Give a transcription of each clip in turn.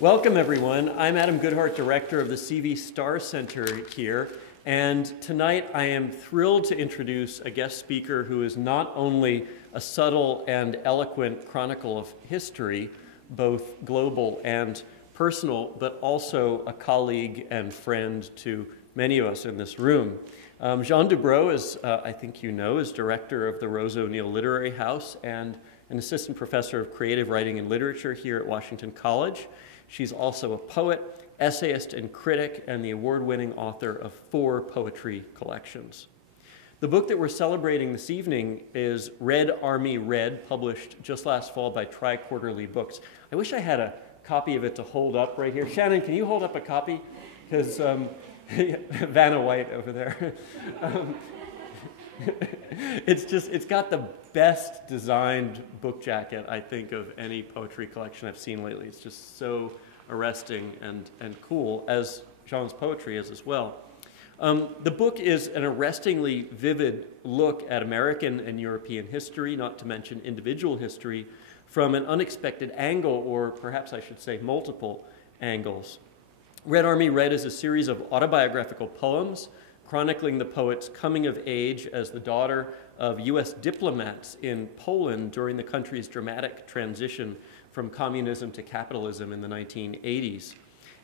Welcome, everyone. I'm Adam Goodhart, director of the CV Star Center here, and tonight I am thrilled to introduce a guest speaker who is not only a subtle and eloquent chronicle of history, both global and personal, but also a colleague and friend to many of us in this room. Jehanne Dubrow, as I think you know, is director of the Rose O'Neill Literary House and an assistant professor of creative writing and literature here at Washington College. She's also a poet, essayist, and critic, and the award-winning author of 4 poetry collections. The book that we're celebrating this evening is Red Army Red, published just last fall by TriQuarterly Books. I wish I had a copy of it to hold up right here. Shannon, can you hold up a copy? Because Vanna White over there. It's got the best designed book jacket, I think, of any poetry collection I've seen lately. It's just so arresting and cool, as Jeanne's poetry is as well. The book is an arrestingly vivid look at American and European history, not to mention individual history, from an unexpected angle, or perhaps I should say multiple angles. Red Army Red is a series of autobiographical poems chronicling the poet's coming of age as the daughter of U.S. diplomats in Poland during the country's dramatic transition from communism to capitalism in the 1980s.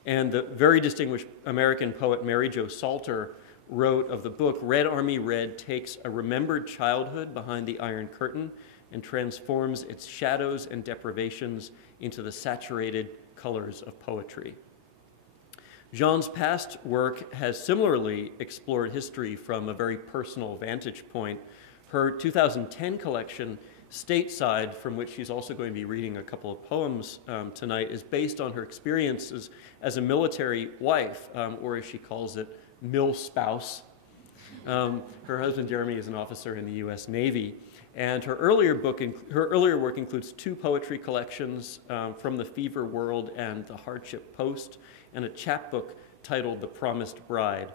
And the very distinguished American poet Mary Jo Salter wrote of the book, Red Army Red takes a remembered childhood behind the Iron Curtain and transforms its shadows and deprivations into the saturated colors of poetry. Jeanne's past work has similarly explored history from a very personal vantage point. Her 2010 collection, Stateside, from which she's also going to be reading a couple of poems tonight, is based on her experiences as a military wife, or as she calls it, mil-spouse. Her husband, Jeremy, is an officer in the U.S. Navy. And her earlier work includes 2 poetry collections, From the Fever World and The Hardship Post, and a chapbook titled The Promised Bride.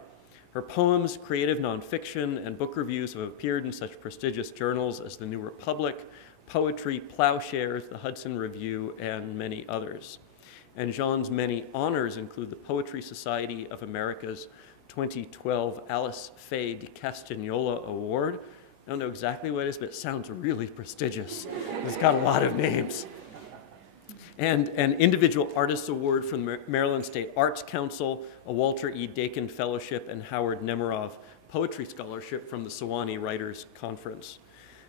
Her poems, creative nonfiction, and book reviews have appeared in such prestigious journals as The New Republic, Poetry, Plowshares, the Hudson Review, and many others. And Jeanne's many honors include the Poetry Society of America's 2012 Alice Faye de Castagnola Award. I don't know exactly what it is, but it sounds really prestigious. It's got a lot of names. And an Individual Artist Award from the Maryland State Arts Council, a Walter E. Dakin Fellowship, and Howard Nemerov Poetry Scholarship from the Sewanee Writers Conference.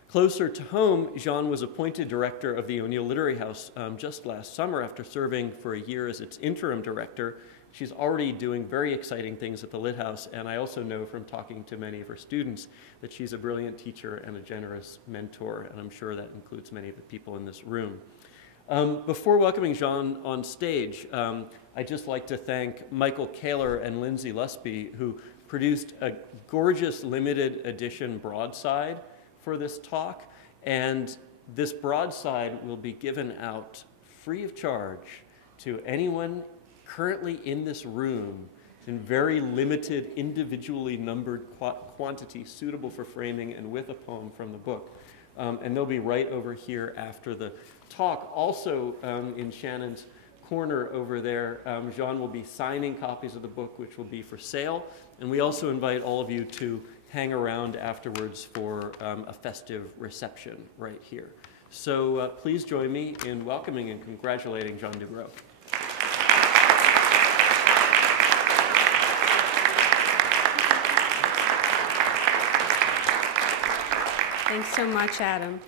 Closer to home, Jeanne was appointed director of the O'Neill Literary House just last summer after serving for a year as its interim director. She's already doing very exciting things at the Lit House, and I also know from talking to many of her students that she's a brilliant teacher and a generous mentor, and I'm sure that includes many of the people in this room. Before welcoming Jeanne on stage, I'd just like to thank Michael Kaler and Lindsay Lusby, who produced a gorgeous limited edition broadside for this talk, and this broadside will be given out free of charge to anyone currently in this room in very limited, individually numbered quantities suitable for framing and with a poem from the book. And they'll be right over here after the talk. Also in Shannon's corner over there, Jeanne will be signing copies of the book, which will be for sale. And we also invite all of you to hang around afterwards for a festive reception right here. So please join me in welcoming and congratulating Jehanne Dubrow. Thanks so much, Adam.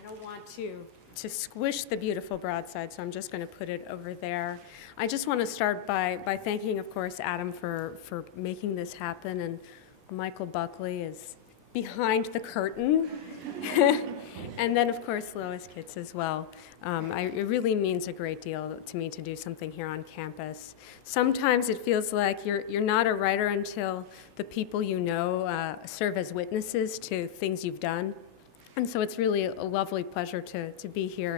I don't want to squish the beautiful broadside, so I'm just going to put it over there. I just want to start by thanking, of course, Adam for making this happen, and Michael Buckley is behind the curtain. And then, of course, Lois Kitts as well. It really means a great deal to me to do something here on campus. Sometimes it feels like you're not a writer until the people you know serve as witnesses to things you've done. And so it's really a lovely pleasure to be here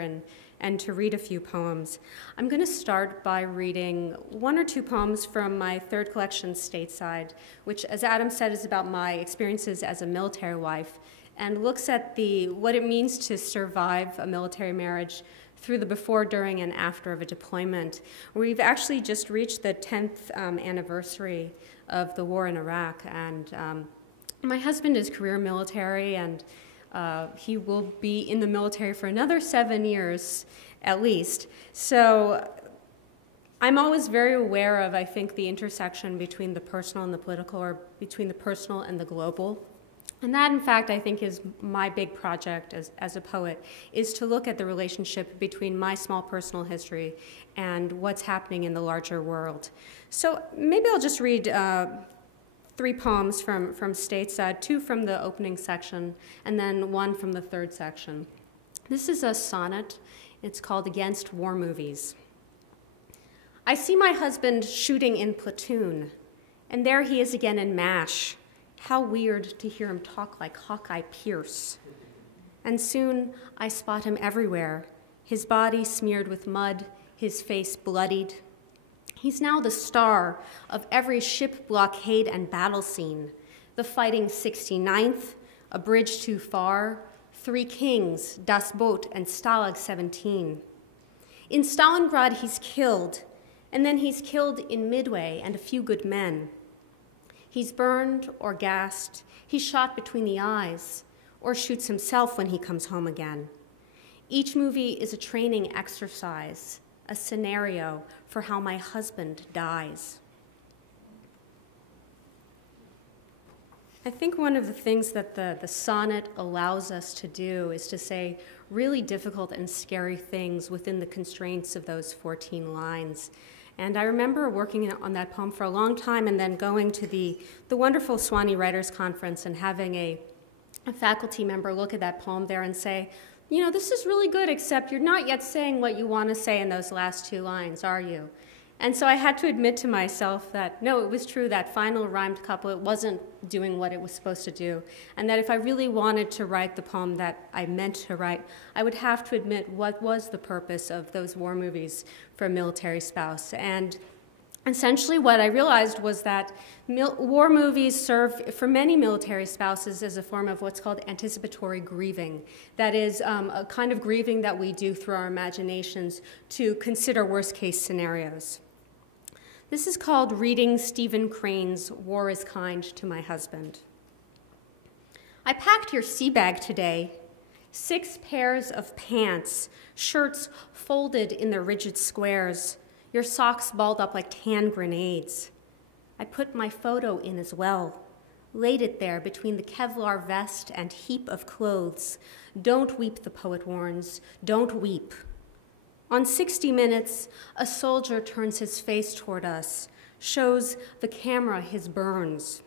and to read a few poems. I'm going to start by reading 1 or 2 poems from my 3rd collection, Stateside, which, as Adam said, is about my experiences as a military wife and looks at what it means to survive a military marriage through the before, during, and after of a deployment. We've actually just reached the 10th anniversary of the war in Iraq, and my husband is career military, and he will be in the military for another 7 years at least. So I'm always very aware of, I think, the intersection between the personal and the political, or between the personal and the global. And that, in fact, I think is my big project as a poet, is to look at the relationship between my small personal history and what's happening in the larger world. So maybe I'll just read 3 poems from Stateside, 2 from the opening section, and then 1 from the 3rd section. This is a sonnet. It's called Against War Movies. I see my husband shooting in platoon, and there he is again in MASH. How weird to hear him talk like Hawkeye Pierce. And soon I spot him everywhere, his body smeared with mud, his face bloodied. He's now the star of every ship blockade and battle scene, the fighting 69th, a bridge too far, 3 Kings, Das Boot, and Stalag 17. In Stalingrad he's killed, and then he's killed in Midway and a few good men. He's burned or gassed, he's shot between the eyes, or shoots himself when he comes home again. Each movie is a training exercise, a scenario for how my husband dies. I think one of the things that the sonnet allows us to do is to say really difficult and scary things within the constraints of those 14 lines. And I remember working on that poem for a long time, and then going to the wonderful Sewanee Writers Conference and having a faculty member look at that poem there and say, you know, this is really good, except you're not yet saying what you want to say in those last 2 lines, are you? And so I had to admit to myself that, no, it was true, that final rhymed couplet wasn't doing what it was supposed to do, and that if I really wanted to write the poem that I meant to write, I would have to admit what was the purpose of those war movies for a military spouse. And essentially what I realized was that war movies serve for many military spouses as a form of what's called anticipatory grieving. That is a kind of grieving that we do through our imaginations to consider worst-case scenarios. This is called reading Stephen Crane's War is Kind to My Husband. I packed your sea bag today. 6 pairs of pants, shirts folded in their rigid squares, your socks balled up like tan grenades. I put my photo in as well, laid it there between the Kevlar vest and heap of clothes. Don't weep, the poet warns, don't weep. On 60 Minutes, a soldier turns his face toward us, shows the camera his burns.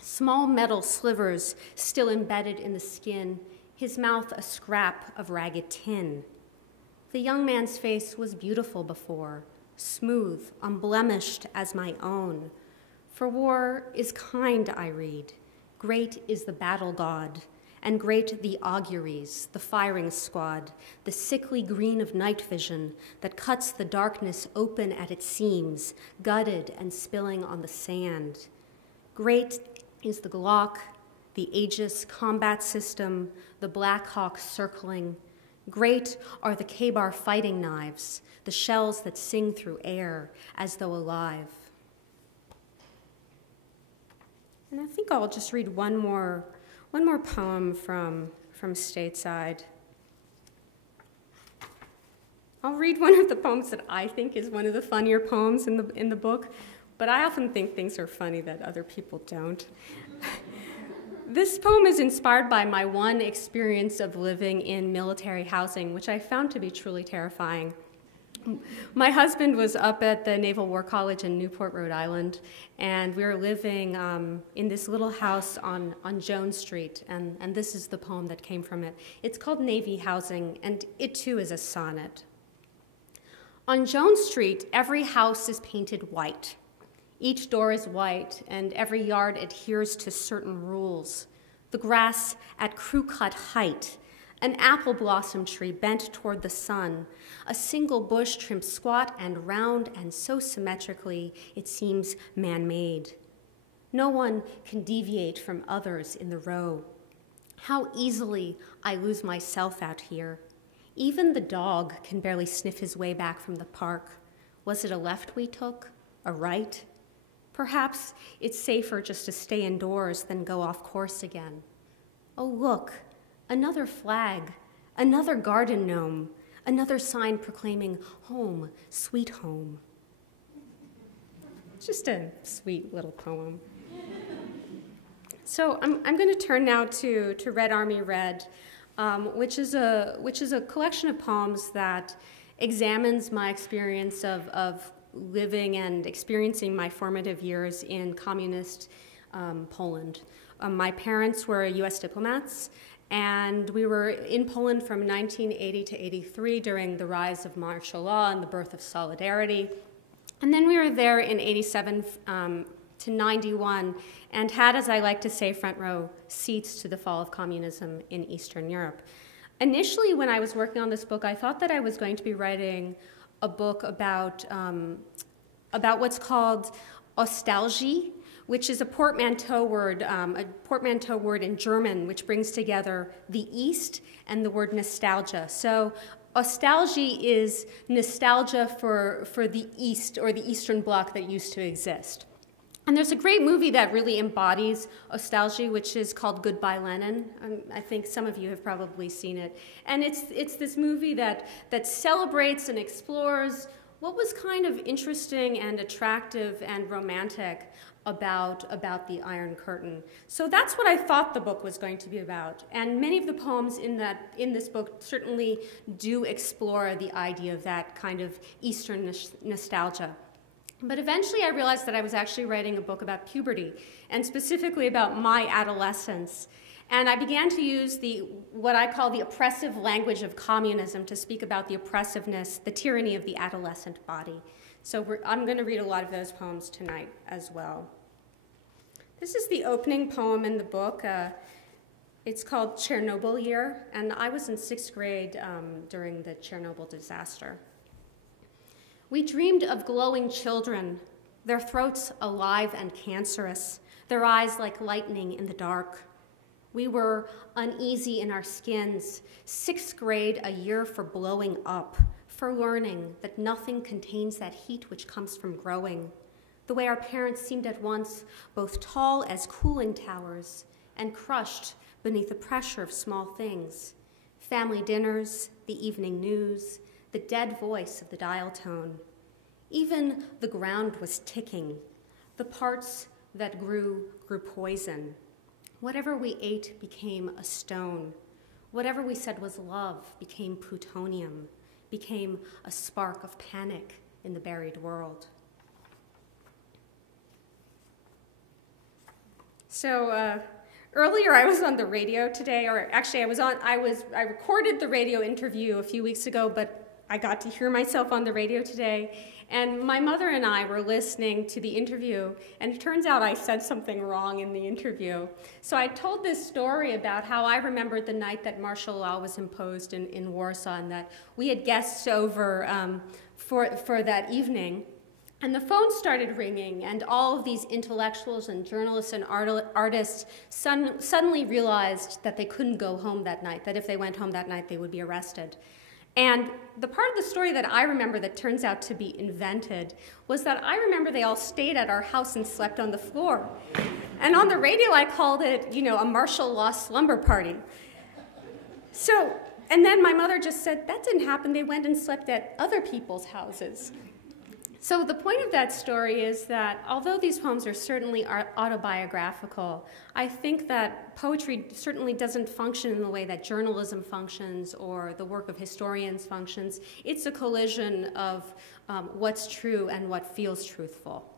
Small metal slivers still embedded in the skin, his mouth a scrap of ragged tin. The young man's face was beautiful before, smooth, unblemished as my own. For war is kind, I read. Great is the battle god, and great the auguries, the firing squad, the sickly green of night vision that cuts the darkness open at its seams, gutted and spilling on the sand. Great is the Glock, the Aegis combat system, the Black Hawk circling. Great are the K-bar fighting knives, the shells that sing through air as though alive. And I think I'll just read one more poem from Stateside. I'll read one of the poems that I think is one of the funnier poems in the book, but I often think things are funny that other people don't. This poem is inspired by my one experience of living in military housing, which I found to be truly terrifying. My husband was up at the Naval War College in Newport, Rhode Island, and we were living in this little house on Jones Street, and this is the poem that came from it. It's called Navy Housing, and it too is a sonnet. On Jones Street, every house is painted white. Each door is white, and every yard adheres to certain rules. The grass at crew-cut height, an apple blossom tree bent toward the sun, a single bush trimmed squat and round and so symmetrically it seems man-made. No one can deviate from others in the row. How easily I lose myself out here. Even the dog can barely sniff his way back from the park. Was it a left we took? A right? Perhaps it's safer just to stay indoors than go off course again. Oh, look, another flag, another garden gnome, another sign proclaiming home, sweet home. Just a sweet little poem. So I'm going to turn now to Red Army Red, which is a collection of poems that examines my experience of living and experiencing my formative years in communist Poland. My parents were U.S. diplomats, and we were in Poland from 1980 to 83 during the rise of martial law and the birth of solidarity. And then we were there in 87 to 91 and had, as I like to say, front row seats to the fall of communism in Eastern Europe. Initially, when I was working on this book, I thought that I was going to be writing a book about what's called Nostalgie, which is a portmanteau word in German, which brings together the East and the word nostalgia. So Nostalgie is nostalgia for the East or the Eastern Bloc that used to exist. And there's a great movie that really embodies Nostalgie, which is called Goodbye Lenin. I think some of you have probably seen it. And it's this movie that celebrates and explores what was kind of interesting and attractive and romantic about the Iron Curtain. So that's what I thought the book was going to be about. And many of the poems in this book certainly do explore the idea of that kind of Eastern nostalgia. But eventually I realized that I was actually writing a book about puberty, and specifically about my adolescence. And I began to use what I call the oppressive language of communism to speak about the oppressiveness, the tyranny of the adolescent body. So I'm going to read a lot of those poems tonight as well. This is the opening poem in the book. It's called Chernobyl Year, and I was in 6th grade during the Chernobyl disaster. We dreamed of glowing children, their throats alive and cancerous, their eyes like lightning in the dark. We were uneasy in our skins, 6th grade, a year for blowing up, for learning that nothing contains that heat which comes from growing. The way our parents seemed at once both tall as cooling towers and crushed beneath the pressure of small things. Family dinners, the evening news, the dead voice of the dial tone. Even the ground was ticking. The parts that grew poison. Whatever we ate became a stone. Whatever we said was love became plutonium, became a spark of panic in the buried world. So earlier I was on the radio today, or actually I recorded the radio interview a few weeks ago, but I got to hear myself on the radio today, and my mother and I were listening to the interview, and it turns out I said something wrong in the interview. So I told this story about how I remembered the night that martial law was imposed in Warsaw, and that we had guests over for that evening. And the phone started ringing, and all of these intellectuals and journalists and artists suddenly realized that they couldn't go home that night, that if they went home that night, they would be arrested. And the part of the story that I remember that turns out to be invented was that I remember they all stayed at our house and slept on the floor. And on the radio, I called it, a martial law slumber party. So, and then my mother just said, that didn't happen. They went and slept at other people's houses. So the point of that story is that although these poems are certainly autobiographical, I think that poetry certainly doesn't function in the way that journalism functions or the work of historians functions. It's a collision of what's true and what feels truthful.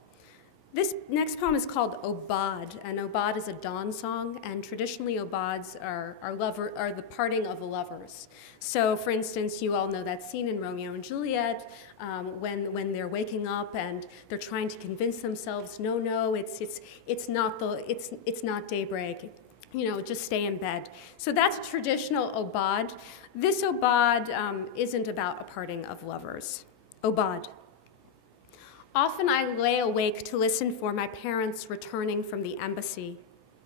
This next poem is called Obad, and Obad is a dawn song, and traditionally obads are the parting of lovers. So, for instance, you all know that scene in Romeo and Juliet when they're waking up and they're trying to convince themselves, no, it's not daybreak. Just stay in bed. So that's a traditional Obad. This Obad isn't about a parting of lovers. Obad. Often I lay awake to listen for my parents returning from the embassy,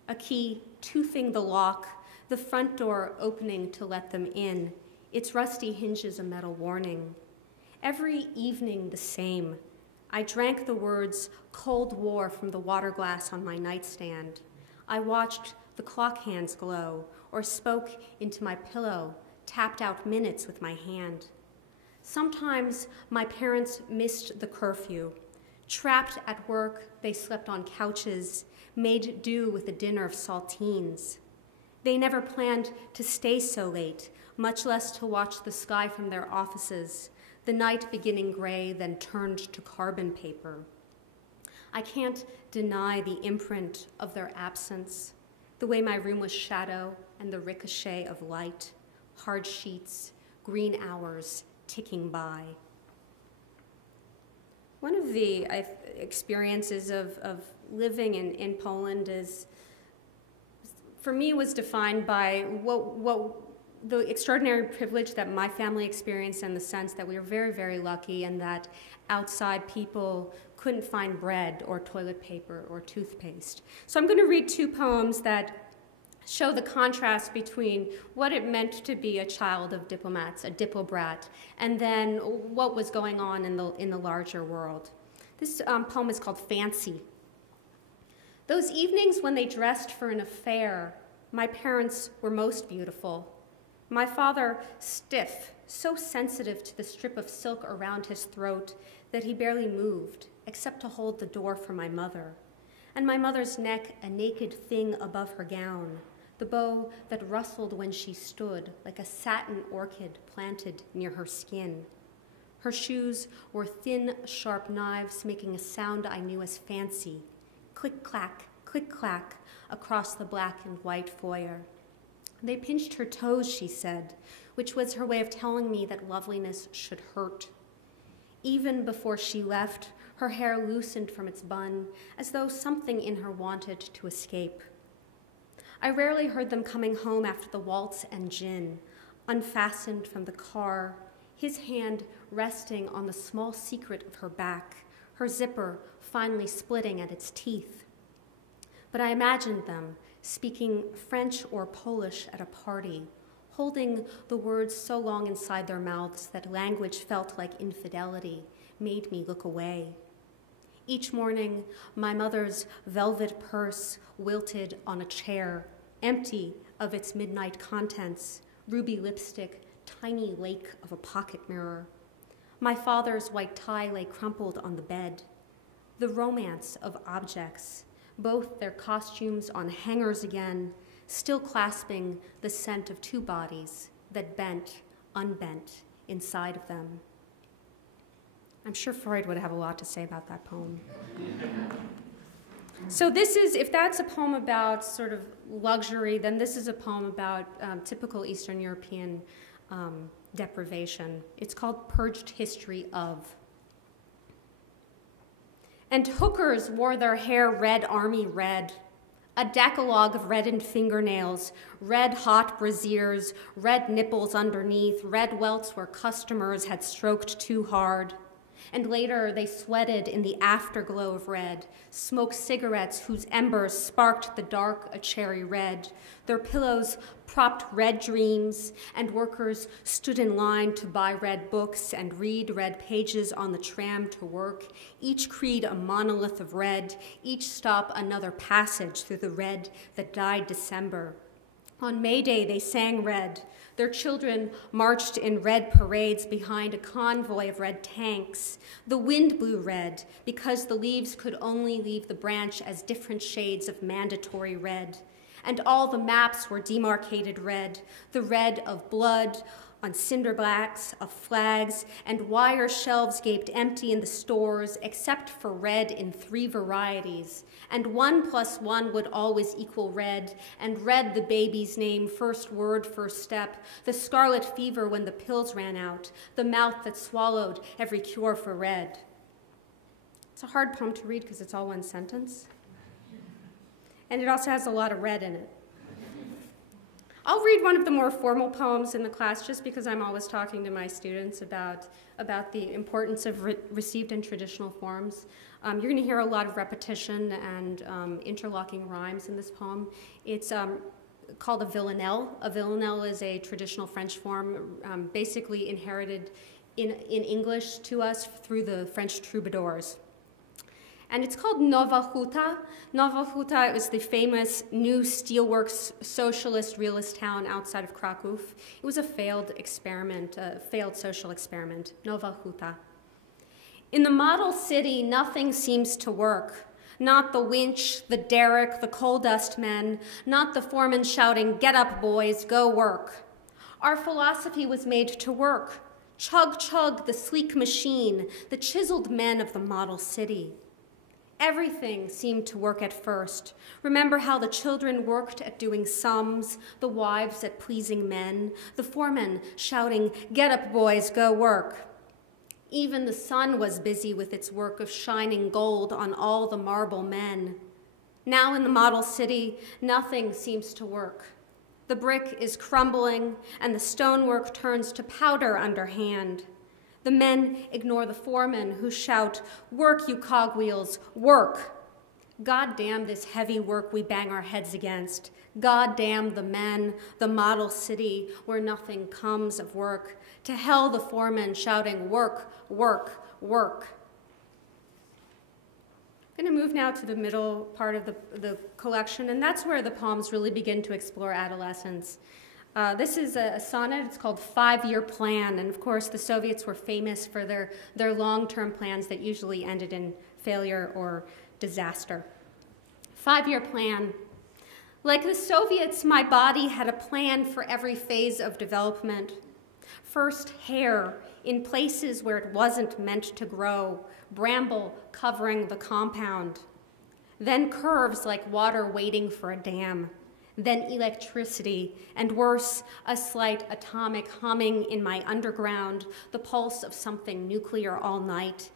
a key toothing the lock, the front door opening to let them in, its rusty hinges a metal warning. Every evening the same. I drank the words Cold War from the water glass on my nightstand. I watched the clock hands glow, or spoke into my pillow, tapped out minutes with my hand. Sometimes my parents missed the curfew. Trapped at work, they slept on couches, made do with a dinner of saltines. They never planned to stay so late, much less to watch the sky from their offices, the night beginning gray, then turned to carbon paper. I can't deny the imprint of their absence, the way my room was shadow and the ricochet of light, hard sheets, green hours ticking by. One of the experiences of living in Poland is, for me, was defined by what the extraordinary privilege that my family experienced, and the sense that we were very, very lucky, and that outside people couldn't find bread or toilet paper or toothpaste. So I'm going to read two poems that show the contrast between what it meant to be a child of diplomats, a diplobrat, and then what was going on in the larger world. This poem is called Fancy. Those evenings when they dressed for an affair, my parents were most beautiful. My father, stiff, so sensitive to the strip of silk around his throat that he barely moved, except to hold the door for my mother. And my mother's neck a naked thing above her gown, the bow that rustled when she stood like a satin orchid planted near her skin. Her shoes were thin, sharp knives making a sound I knew as fancy, click-clack, across the black and white foyer. They pinched her toes, she said, which was her way of telling me that loveliness should hurt. Even before she left, her hair loosened from its bun, as though something in her wanted to escape. I rarely heard them coming home after the waltz and gin, unfastened from the car, his hand resting on the small secret of her back, her zipper finally splitting at its teeth. But I imagined them speaking French or Polish at a party, holding the words so long inside their mouths that language felt like infidelity, made me look away. Each morning, my mother's velvet purse wilted on a chair, empty of its midnight contents, ruby lipstick, tiny lake of a pocket mirror. My father's white tie lay crumpled on the bed. The romance of objects, both their costumes on hangers again, still clasping the scent of two bodies that bent, unbent, inside of them. I'm sure Freud would have a lot to say about that poem. So this is, if that's a poem about sort of luxury, then this is a poem about typical Eastern European deprivation. It's called Purged History of. And hookers wore their hair red army red, a decalogue of reddened fingernails, red hot brassieres, red nipples underneath, red welts where customers had stroked too hard. And later they sweated in the afterglow of red, smoked cigarettes whose embers sparked the dark a cherry red. Their pillows propped red dreams, and workers stood in line to buy red books and read red pages on the tram to work, each creed a monolith of red, each stop another passage through the red that died December. On May Day, they sang red. Their children marched in red parades behind a convoy of red tanks. The wind blew red because the leaves could only leave the branch as different shades of mandatory red. And all the maps were demarcated red, the red of blood on cinder blocks, of flags, and wire shelves gaped empty in the stores except for red in 3 varieties. And 1 + 1 would always equal red, and red the baby's name, first word, first step, the scarlet fever when the pills ran out, the mouth that swallowed every cure for red. It's a hard poem to read because it's all one sentence. And it also has a lot of red in it. I'll read one of the more formal poems in the class just because I'm always talking to my students about the importance of received and traditional forms. You're going to hear a lot of repetition and interlocking rhymes in this poem. It's called a villanelle. A villanelle is a traditional French form, basically inherited in English to us through the French troubadours. And it's called Nova Huta. Nova Huta is the famous new steelworks socialist realist town outside of Krakow. It was a failed experiment, a failed social experiment, Nova Huta. In the model city, nothing seems to work. Not the winch, the derrick, the coal dust men, not the foreman shouting, "Get up, boys, go work." Our philosophy was made to work. Chug, chug, the sleek machine, the chiseled men of the model city. Everything seemed to work at first. Remember how the children worked at doing sums, the wives at pleasing men, the foreman shouting, "Get up, boys, go work." Even the sun was busy with its work of shining gold on all the marble men. Now in the model city, nothing seems to work. The brick is crumbling, and the stonework turns to powder underhand. The men ignore the foremen who shout, "Work, you cogwheels, work." God damn this heavy work we bang our heads against. God damn the men, the model city where nothing comes of work. To hell the foremen shouting, "Work, work, work." I'm going to move now to the middle part of the collection, and that's where the poems really begin to explore adolescence. This is a sonnet. It's called 5-Year Plan, and of course the Soviets were famous for their long-term plans that usually ended in failure or disaster. 5-Year Plan. Like the Soviets, my body had a plan for every phase of development. First, hair in places where it wasn't meant to grow, bramble covering the compound. Then curves like water waiting for a dam. Then electricity, and worse, a slight atomic humming in my underground, the pulse of something nuclear all night.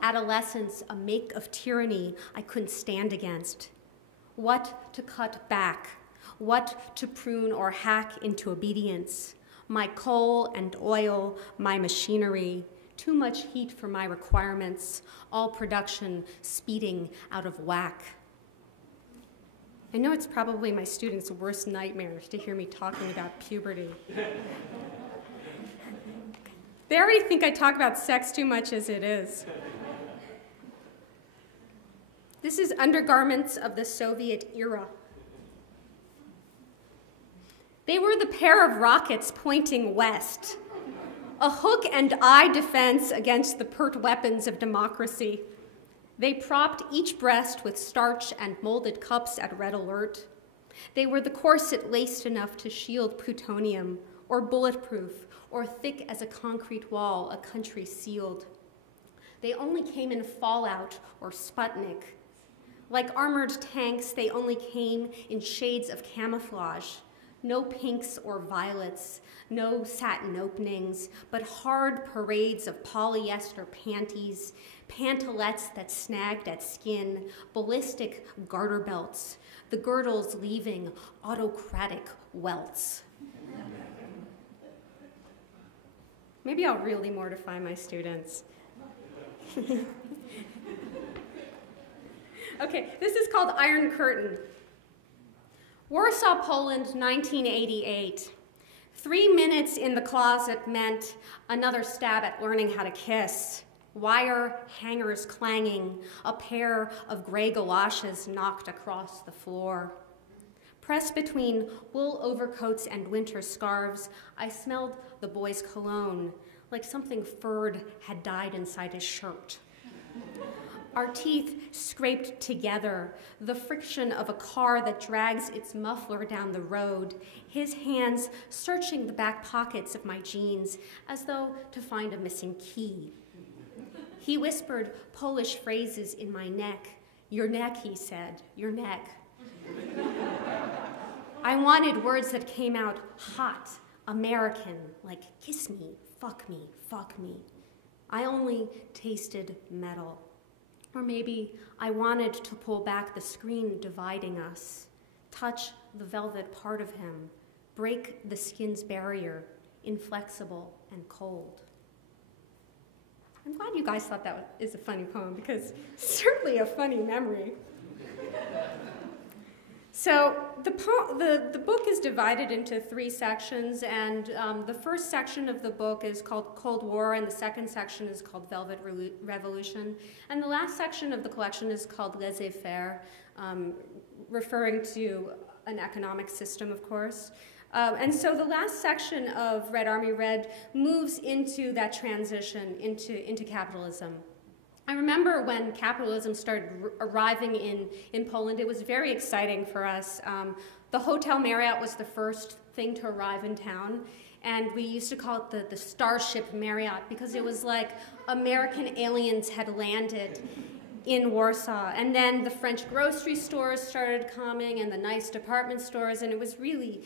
Adolescence, a make of tyranny I couldn't stand against. What to cut back, what to prune or hack into obedience. My coal and oil, my machinery, too much heat for my requirements, all production speeding out of whack. I know it's probably my students' worst nightmares to hear me talking about puberty. They already think I talk about sex too much as it is. This is undergarments of the Soviet era. They were the pair of rockets pointing west, a hook and eye defense against the pert weapons of democracy. They propped each breast with starch and molded cups at red alert. They were the corset laced enough to shield plutonium, or bulletproof, or thick as a concrete wall a country sealed. They only came in Fallout or Sputnik. Like armored tanks, they only came in shades of camouflage. No pinks or violets, no satin openings, but hard parades of polyester panties, pantalettes that snagged at skin, ballistic garter belts, the girdles leaving autocratic welts. Maybe I'll really mortify my students. Okay, this is called Iron Curtain. Warsaw, Poland, 1988. 3 minutes in the closet meant another stab at learning how to kiss. Wire hangers clanging, a pair of gray galoshes knocked across the floor. Pressed between wool overcoats and winter scarves, I smelled the boy's cologne, like something furred had died inside his shirt. Our teeth scraped together, the friction of a car that drags its muffler down the road, his hands searching the back pockets of my jeans as though to find a missing key. He whispered Polish phrases in my neck. "Your neck," he said, "your neck." I wanted words that came out hot, American, like kiss me, fuck me, fuck me. I only tasted metal. Or maybe I wanted to pull back the screen dividing us, touch the velvet part of him, break the skin's barrier, inflexible and cold. I'm glad you guys thought that is a funny poem, because it's certainly a funny memory. So the book is divided into 3 sections, and the first section of the book is called Cold War, and the second section is called Velvet Revolution, and the last section of the collection is called Laissez-faire, referring to an economic system, of course. And so the last section of Red Army Red moves into that transition into capitalism. I remember when capitalism started arriving in Poland, it was very exciting for us. The Hotel Marriott was the first thing to arrive in town, and we used to call it the Starship Marriott because it was like American aliens had landed in Warsaw. And then the French grocery stores started coming and the nice department stores, and it was really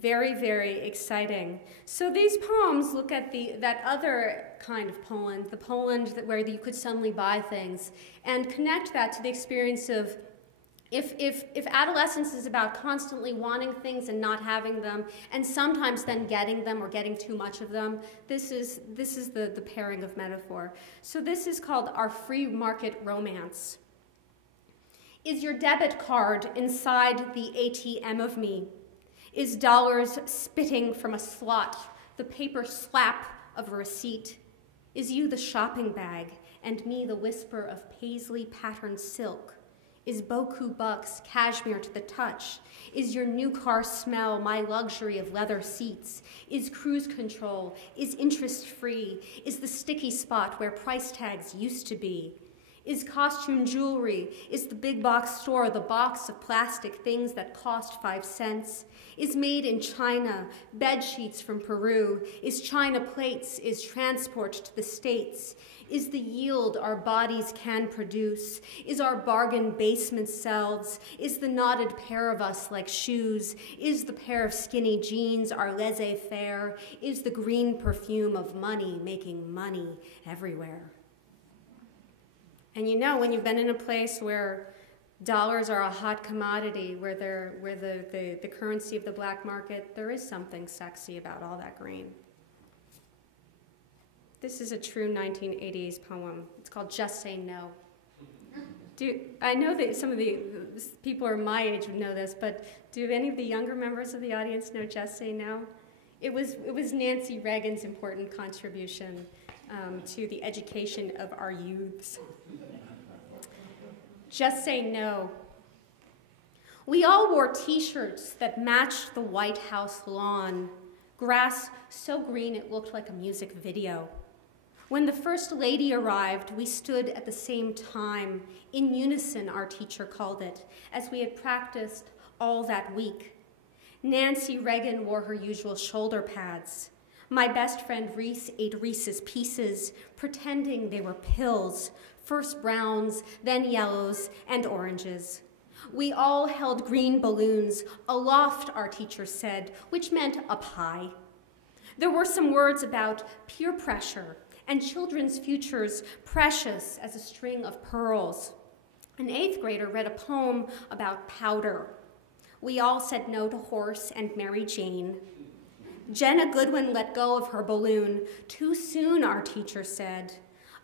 very, very exciting. So these poems look at that other kind of Poland, the Poland where you could suddenly buy things, and connect that to the experience of if adolescence is about constantly wanting things and not having them, and sometimes then getting them or getting too much of them, this is the pairing of metaphor. So this is called Our Free Market Romance. Is your debit card inside the ATM of me? Is dollars spitting from a slot, the paper slap of a receipt? Is you the shopping bag, and me the whisper of paisley-patterned silk? Is Boku bucks cashmere to the touch? Is your new car smell my luxury of leather seats? Is cruise control? Is interest-free? Is the sticky spot where price tags used to be? Is costume jewelry? Is the big box store the box of plastic things that cost 5 cents? Is made in China, bed sheets from Peru? Is China plates? Is transport to the States? Is the yield our bodies can produce? Is our bargain basement selves? Is the knotted pair of us like shoes? Is the pair of skinny jeans our laissez-faire? Is the green perfume of money making money everywhere? And you know, when you've been in a place where dollars are a hot commodity, where the currency of the black market, there is something sexy about all that green. This is a true 1980s poem. It's called Just Say No. I know that some of the people are my age would know this, but do any of the younger members of the audience know Just Say No? It was Nancy Reagan's important contribution to the education of our youths. Just say no. We all wore t-shirts that matched the White House lawn, grass so green it looked like a music video. When the First Lady arrived, we stood at the same time, in unison, our teacher called it, as we had practiced all that week. Nancy Reagan wore her usual shoulder pads. My best friend Reese ate Reese's Pieces, pretending they were pills, first browns, then yellows, and oranges. We all held green balloons, aloft, our teacher said, which meant up high. There were some words about peer pressure and children's futures precious as a string of pearls. An 8th grader read a poem about powder. We all said no to Horse and Mary Jane. Jenna Goodwin let go of her balloon. Too soon, our teacher said.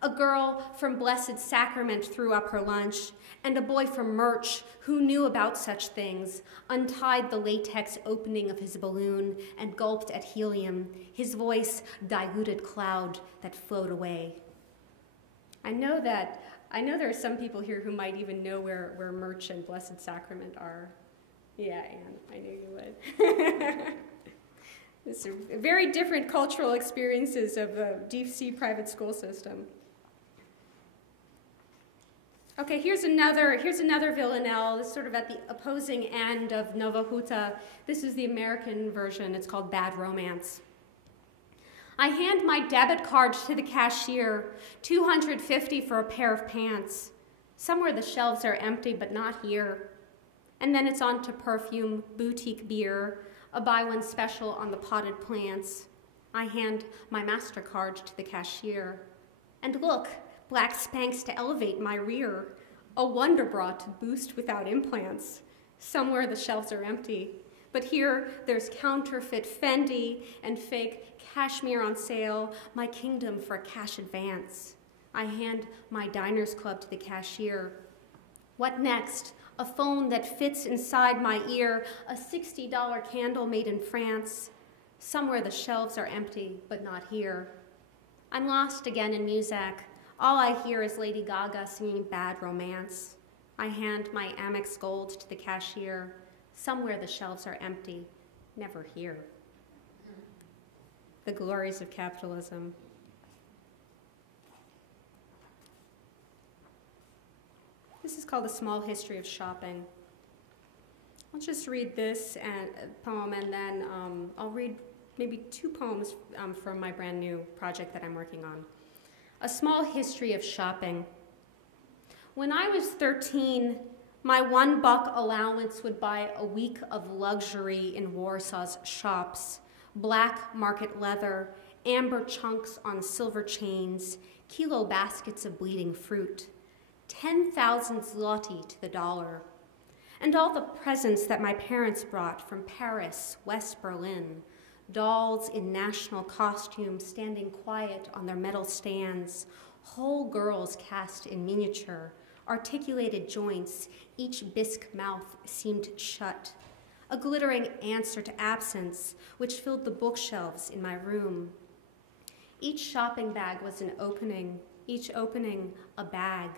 A girl from Blessed Sacrament threw up her lunch, and a boy from Murch, who knew about such things, untied the latex opening of his balloon and gulped at helium, his voice diluted cloud that flowed away. I know there are some people here who might even know where Murch and Blessed Sacrament are. Yeah, Anne, I knew you would. It's very different cultural experiences of the deep sea private school system. Okay, here's another villanelle. It's sort of at the opposing end of Nova Huta. This is the American version. It's called Bad Romance. I hand my debit card to the cashier, $250 for a pair of pants. Somewhere the shelves are empty, but not here. And then it's on to perfume, boutique beer, a buy one special on the potted plants. I hand my MasterCard to the cashier. And look, black Spanx to elevate my rear, a wonder bra to boost without implants. Somewhere the shelves are empty, but here there's counterfeit Fendi and fake cashmere on sale, my kingdom for a cash advance. I hand my Diners Club to the cashier. What next? a phone that fits inside my ear, a $60 candle made in France. Somewhere the shelves are empty, but not here. I'm lost again in music. All I hear is Lady Gaga singing Bad Romance. I hand my Amex Gold to the cashier. Somewhere the shelves are empty, never here. The glories of capitalism. This is called A Small History of Shopping. I'll just read this poem, and then I'll read maybe 2 poems from my brand new project that I'm working on. A Small History of Shopping. When I was 13, my $1 allowance would buy a week of luxury in Warsaw's shops. Black market leather, amber chunks on silver chains, kilo baskets of bleeding fruit. 10,000 zloty to the dollar. And all the presents that my parents brought from Paris, West Berlin, dolls in national costumes standing quiet on their metal stands, whole girls cast in miniature, articulated joints, each bisque mouth seemed shut, a glittering answer to absence which filled the bookshelves in my room. Each shopping bag was an opening, each opening a bag,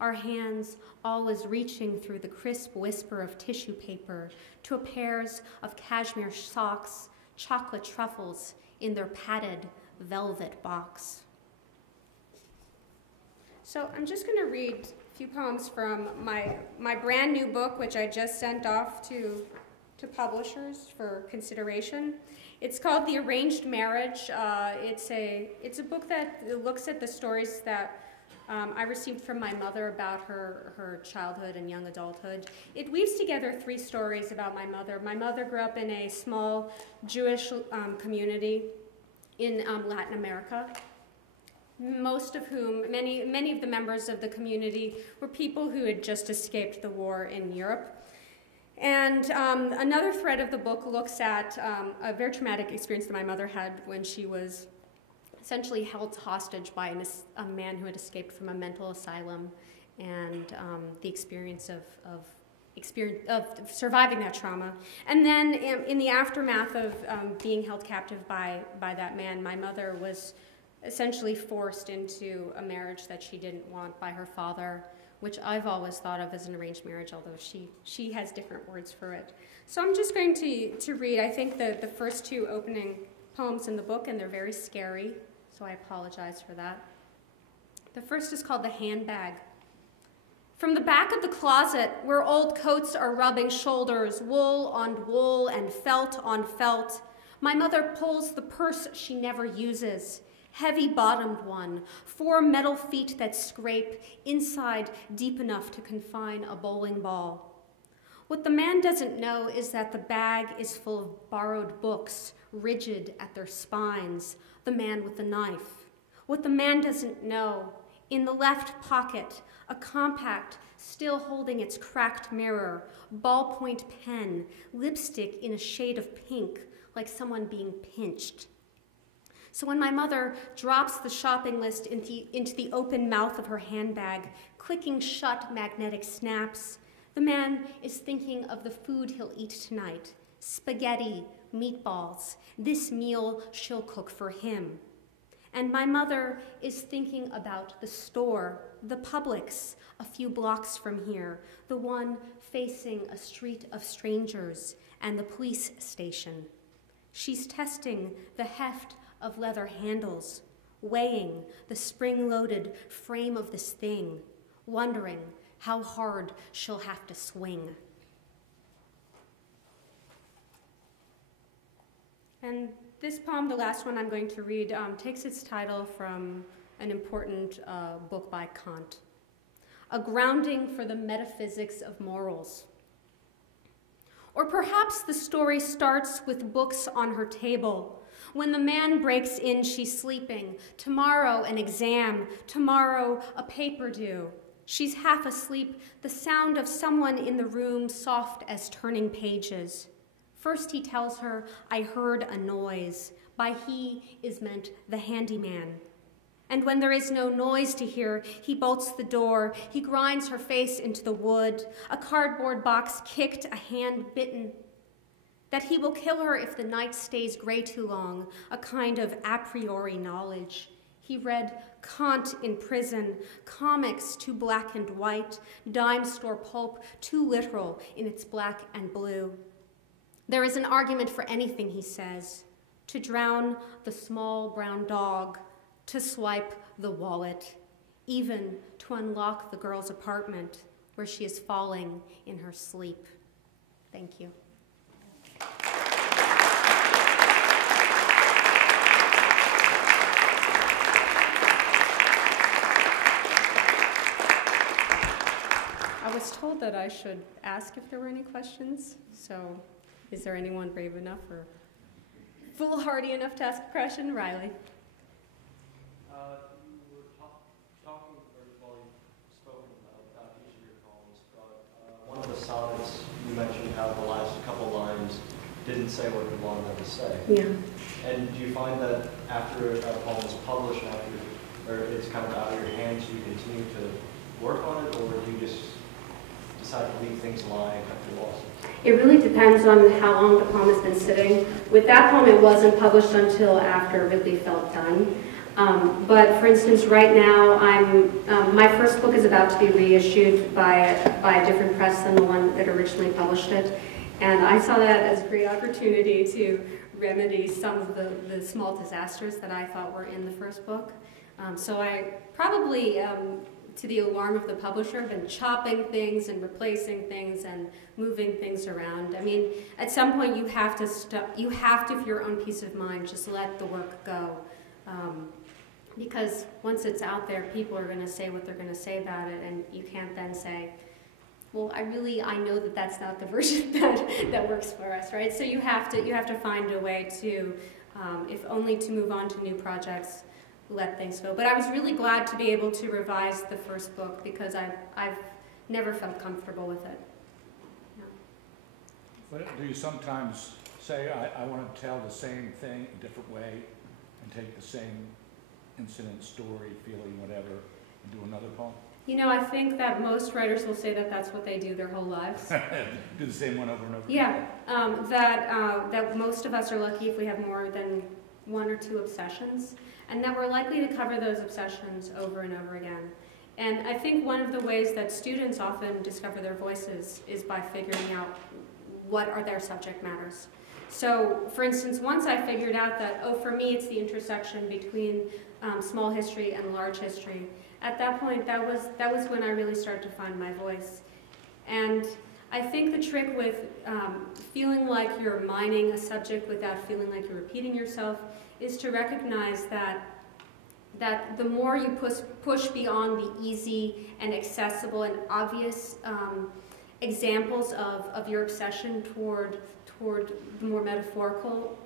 our hands always reaching through the crisp whisper of tissue paper to a pairs of cashmere socks, chocolate truffles in their padded velvet box. So I'm just going to read a few poems from my brand new book, which I just sent off to publishers for consideration. It's called The Arranged Marriage. It's a book that looks at the stories that I received from my mother about her childhood and young adulthood. It weaves together 3 stories about my mother. My mother grew up in a small Jewish community in Latin America, most of whom, many of the members of the community were people who had just escaped the war in Europe. And another thread of the book looks at a very traumatic experience that my mother had when she was essentially held hostage by a man who had escaped from a mental asylum, and the experience of surviving that trauma. And then in the aftermath of being held captive by that man, my mother was essentially forced into a marriage that she didn't want by her father, which I've always thought of as an arranged marriage, although she has different words for it. So I'm just going to read, I think, the first 2 opening poems in the book, and they're very scary, so I apologize for that. The first is called The Handbag. From the back of the closet, where old coats are rubbing shoulders, wool on wool and felt on felt, my mother pulls the purse she never uses, heavy-bottomed one, 4 metal feet that scrape, inside deep enough to confine a bowling ball. What the man doesn't know is that the bag is full of borrowed books, rigid at their spines, the man with the knife. What the man doesn't know, in the left pocket, a compact still holding its cracked mirror, ballpoint pen, lipstick in a shade of pink, like someone being pinched. So when my mother drops the shopping list into the open mouth of her handbag, clicking shut magnetic snaps, the man is thinking of the food he'll eat tonight, spaghetti, meatballs, this meal she'll cook for him. And my mother is thinking about the store, the Publix, a few blocks from here, the one facing a street of strangers, and the police station. She's testing the heft of leather handles, weighing the spring-loaded frame of this thing, wondering how hard she'll have to swing. And this poem, the last one I'm going to read, takes its title from an important book by Kant, A Grounding for the Metaphysics of Morals. Or perhaps the story starts with books on her table. When the man breaks in, she's sleeping. Tomorrow an exam, tomorrow a paper due. She's half asleep, the sound of someone in the room soft as turning pages. First he tells her, I heard a noise. By he is meant the handyman. And when there is no noise to hear, he bolts the door. He grinds her face into the wood. A cardboard box kicked, a hand bitten. That he will kill her if the night stays gray too long, a kind of a priori knowledge. He read Kant in prison, comics too black and white, dime store pulp too literal in its black and blue. There is an argument for anything, he says, to drown the small brown dog, to swipe the wallet, even to unlock the girl's apartment where she is falling in her sleep. Thank you. I was told that I should ask if there were any questions, so is there anyone brave enough or foolhardy enough to ask a question? Riley. You were talking, well, you've spoken about each of your poems, but one of the sonnets, you mentioned how the last couple lines didn't say what you wanted them to say. Yeah. And do you find that after a poem is published, or it's kind of out of your hands, you continue to work on it, or do you just decide to leave things lie and cut your losses? It really depends on how long the poem has been sitting. With that poem, it wasn't published until after it really felt done. But for instance, right now, my first book is about to be reissued by a different press than the one that originally published it. And I saw that as a great opportunity to remedy some of the small disasters that I thought were in the first book. So I probably, to the alarm of the publisher, have been chopping things and replacing things and moving things around. I mean, at some point you have to, for your own peace of mind, just let the work go. Because once it's out there, people are going to say what they're going to say about it, and you can't then say, well, I know that that's not the version that works for us, right? So you have to find a way to, if only to move on to new projects, let things go. But I was really glad to be able to revise the first book because I've never felt comfortable with it. Yeah. But do you sometimes say, I want to tell the same thing a different way and take the same incident, story, feeling, whatever, and do another poem? You know, I think that most writers will say that that's what they do their whole lives. Do the same one over and over. Yeah, that most of us are lucky if we have more than one or two obsessions, and that we're likely to cover those obsessions over and over again. And I think one of the ways that students often discover their voices is by figuring out what are their subject matters. So, for instance, once I figured out that, oh, for me it's the intersection between small history and large history, at that point, that was when I really started to find my voice. And I think the trick with feeling like you're mining a subject without feeling like you're repeating yourself is to recognize that the more you push beyond the easy and accessible and obvious examples of your obsession toward the more metaphorical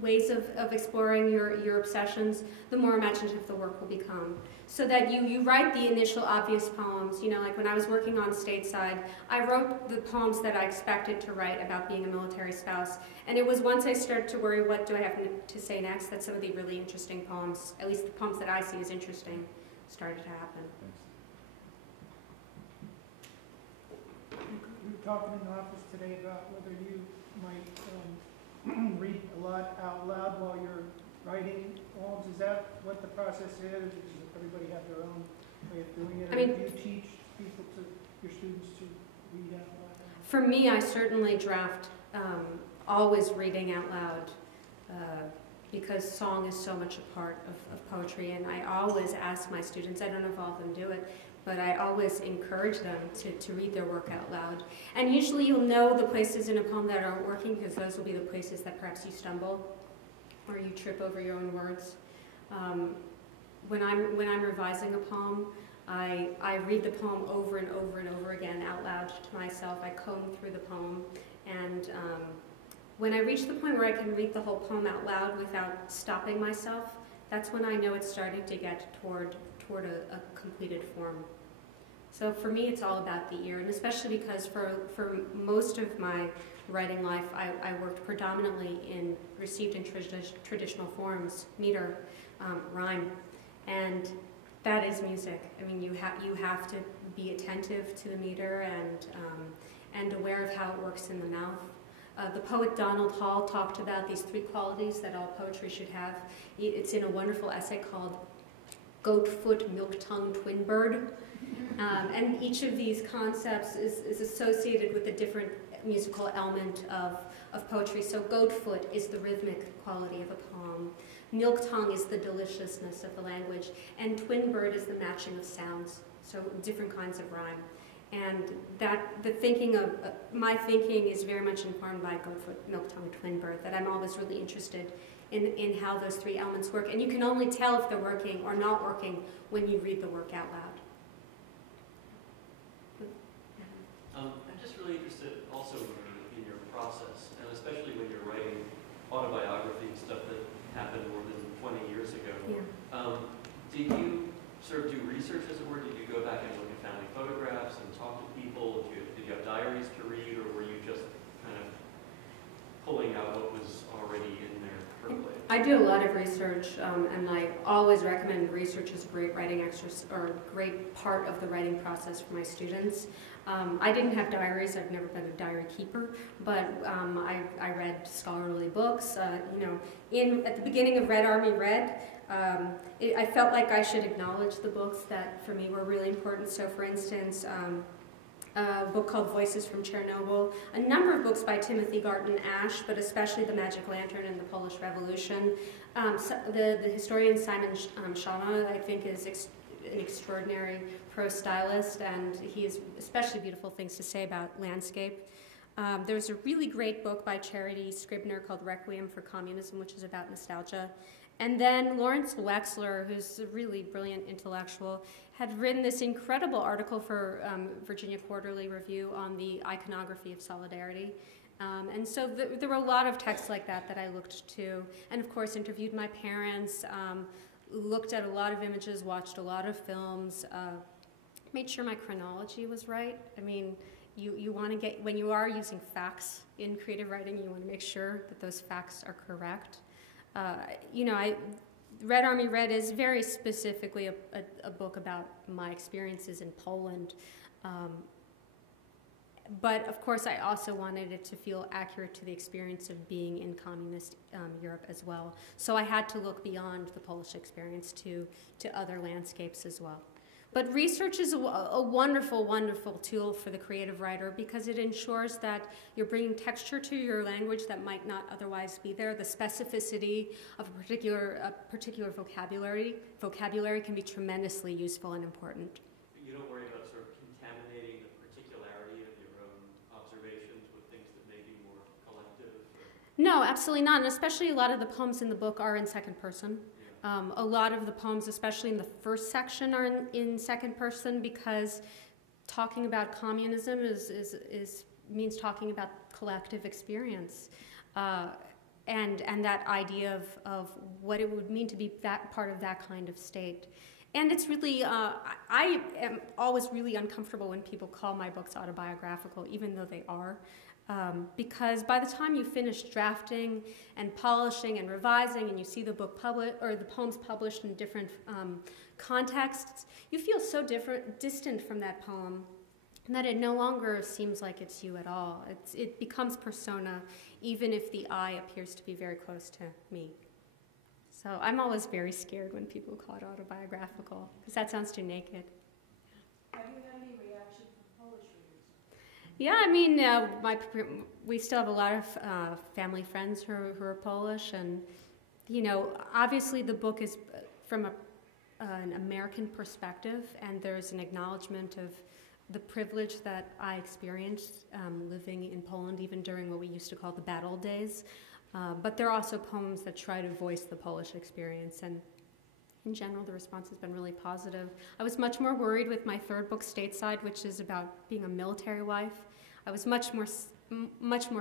ways of exploring your obsessions, the more imaginative the work will become. So that you write the initial obvious poems, you know, like when I was working on Stateside, I wrote the poems that I expected to write about being a military spouse. And it was once I started to worry, what do I have to say next, that some of the really interesting poems, at least the poems that I see as interesting, started to happen. We were talking in the office today about whether you might read a lot out loud while you're writing poems. Is that what the process is? Does everybody have their own way of doing it? Or do you teach people, your students, to read out loud? For me, I certainly draft always reading out loud because song is so much a part of poetry, and I always ask my students, I don't know if all of them do it, but I always encourage them to read their work out loud. And usually you'll know the places in a poem that aren't working because those will be the places that perhaps you stumble or you trip over your own words. When I'm revising a poem, I read the poem over and over and over again out loud to myself. I comb through the poem, and when I reach the point where I can read the whole poem out loud without stopping myself, that's when I know it's starting to get toward a completed form. So for me, it's all about the ear, and especially because for most of my writing life, I worked predominantly received in traditional forms, meter, rhyme. And that is music. I mean, you have to be attentive to the meter and aware of how it works in the mouth. The poet Donald Hall talked about these 3 qualities that all poetry should have. It's in a wonderful essay called Goat Foot, Milk Tongue, Twin Bird. And each of these concepts is associated with a different musical element of poetry. So goat foot is the rhythmic quality of a poem. Milk tongue is the deliciousness of the language. And twin bird is the matching of sounds. So different kinds of rhyme. And my thinking is very much informed by goat foot, milk tongue, twin bird, that I'm always really interested in how those 3 elements work. And you can only tell if they're working or not working when you read the work out loud. I'm just really interested also in your process, and especially when you're writing autobiography, stuff that happened more than 20 years ago. Yeah. Did you sort of do research, as it were? Did you go back and look at family photographs and talk to people? Did you have diaries to read, or were you just kind of pulling out what was already in there percolating? I do a lot of research, and I always recommend research as a great writing exercise, or a great part of the writing process for my students. I didn't have diaries. I've never been a diary keeper, but I read scholarly books. At the beginning of Red Army Red, I felt like I should acknowledge the books that for me were really important. So, for instance, a book called Voices from Chernobyl, a number of books by Timothy Garton Ash, but especially The Magic Lantern and the Polish Revolution. The historian Simon Shama, I think, is an extraordinary prose stylist, and he has especially beautiful things to say about landscape. There's a really great book by Charity Scribner called Requiem for Communism, which is about nostalgia. And then Lawrence Wexler, who's a really brilliant intellectual, had written this incredible article for Virginia Quarterly Review on the iconography of solidarity. And so there were a lot of texts like that I looked to, and of course interviewed my parents, looked at a lot of images, watched a lot of films, made sure my chronology was right. I mean, you want to get, when you are using facts in creative writing, you want to make sure that those facts are correct. Red Army Red is very specifically a book about my experiences in Poland. But of course, I also wanted it to feel accurate to the experience of being in communist Europe as well. So I had to look beyond the Polish experience to other landscapes as well. But research is a wonderful, wonderful tool for the creative writer because it ensures that you're bringing texture to your language that might not otherwise be there. The specificity of a particular vocabulary can be tremendously useful and important. You don't worry about sort of contaminating the particularity of your own observations with things that may be more collective? No, absolutely not, and especially a lot of the poems in the book are in second person. A lot of the poems, especially in the first section, are in second person because talking about communism means talking about collective experience, and that idea of what it would mean to be that part of that kind of state. And it's really, I am always really uncomfortable when people call my books autobiographical, even though they are. Because by the time you finish drafting and polishing and revising and you see the book or the poems published in different contexts, you feel so distant from that poem that it no longer seems like it's you at all. It becomes persona, even if the I appears to be very close to me. So I'm always very scared when people call it autobiographical, because that sounds too naked. Have you had any reaction from Polish readers? Yeah, I mean, we still have a lot of family friends who are Polish, and obviously the book is from an American perspective, and there's an acknowledgement of the privilege that I experienced living in Poland, even during what we used to call the bad old days. But there are also poems that try to voice the Polish experience, and in general, the response has been really positive. I was much more worried with my third book, Stateside, which is about being a military wife. I was much more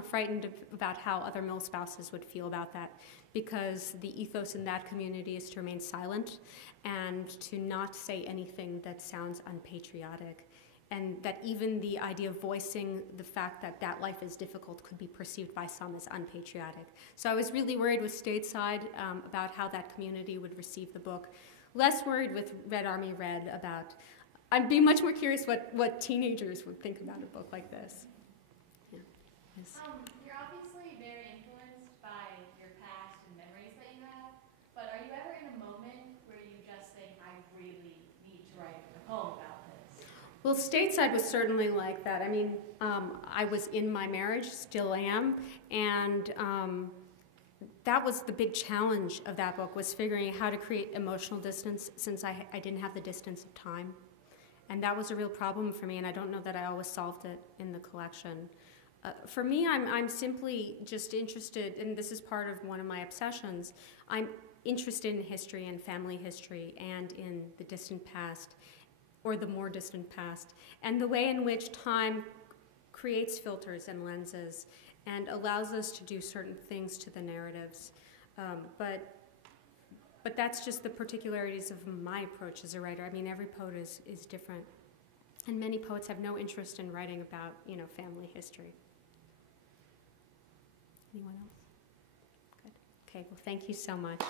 frightened about how other mil spouses would feel about that, because the ethos in that community is to remain silent and to not say anything that sounds unpatriotic, and that even the idea of voicing the fact that that life is difficult could be perceived by some as unpatriotic. So I was really worried with Stateside about how that community would receive the book. less worried with Red Army Red about, I'd be much more curious what teenagers would think about a book like this. Yeah. Yes. You're obviously very influenced by your past and memories that you have, but are you ever in a moment where you just think, I really need to write a poem about this? Well, Stateside was certainly like that. I mean, I was in my marriage, still am, and that was the big challenge of that book, was figuring out how to create emotional distance, since I didn't have the distance of time. And that was a real problem for me, and I don't know that I always solved it in the collection. For me, I'm simply just interested, and this is part of one of my obsessions, I'm interested in history and family history and in the distant past, or the more distant past, and the way in which time creates filters and lenses and allows us to do certain things to the narratives. But that's just the particularities of my approach as a writer. I mean, every poet is different. And many poets have no interest in writing about, family history. Anyone else? Good. Okay, well, thank you so much.